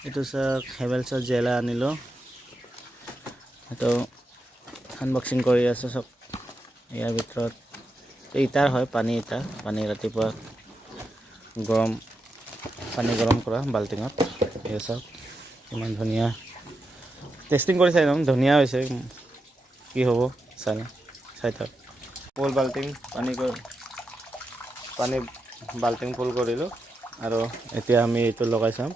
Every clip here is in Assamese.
এইটো চাওক হেভেলছৰ জেলা আনিলোঁ এইটো আনবক্সিং কৰি আছোঁ চব ইয়াৰ ভিতৰত ইটাৰ হয় পানী ৰাতিপুৱা গৰম কৰা বাল্টিঙত এই চাওক ইমান ধুনীয়া টেষ্টিং কৰি চাই ল'ম ধুনীয়া হৈছে কি হ'ব চাই থাক ফুল বাল্টিং পানী বাল্টিং ফুল কৰিলোঁ আৰু এতিয়া আমি এইটো লগাই চাম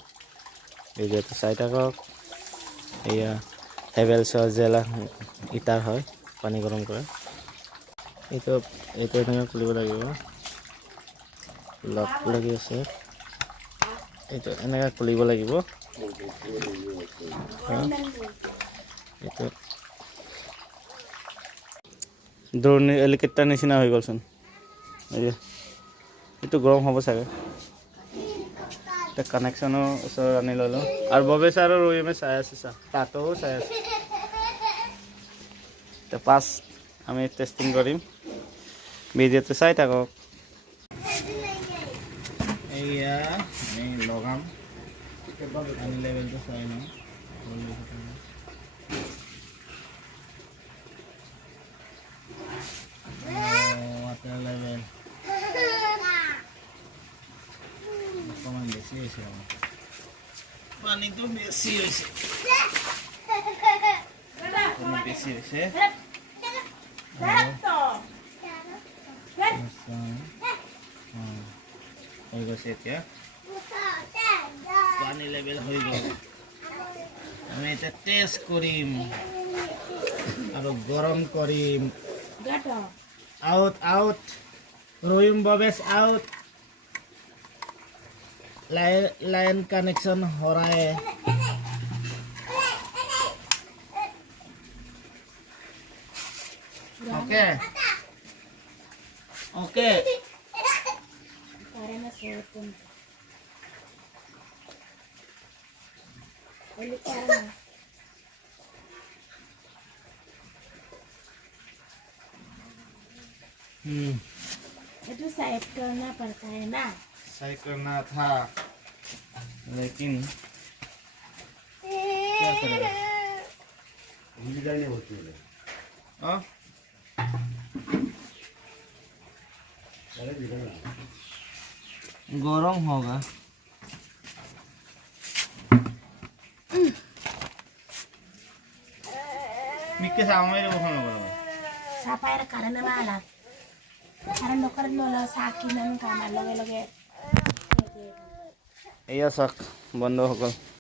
এই যে চাই থাকক এয়া হেভেলছৰ জেলা ইটাৰ হয় পানী গৰম কৰে এইটো এনেকৈ খুলিব লাগিব লক লাগি আছে এইটো এনেকৈ খুলিব লাগিব এইটো ড্ৰোন হেলিকপ্টাৰ নিচিনা হৈ গ'লচোন এইটো গৰম হ'ব চাগে এতিয়া কানেকশ্যনৰ ওচৰত আনি ল'লোঁ আৰু ভৱেশ আৰু ৰহিমে চাই আছে তাতেও চাই আছে এতিয়া পাছ আমি টেষ্টিং কৰিম ভিডিঅ'টো চাই থাকক এয়া আমি লগাম পানী লেভেলটো চাই লওঁ ৱাটাৰ লেভেল অকণমান বেছি হৈছে পানীটো বেছি হৈছে হৈ গৈছে এতিয়া পানী লেভেল হৈ গ'ল আমি এতিয়া টেষ্ট কৰিম আৰু গৰম কৰিম out Rahim Bhabesh out line connection হৰাই ওকে itu साइड करना पड़ता है ना सही करना था लेकिन क्या करेगा हाँ? गरम होगा मिक्के सामने रे बखन लगा सापायर कारण वाला कारण लोकर लोला साकिनन कामा लगे लगे এয়া চাওক বন্ধুসকল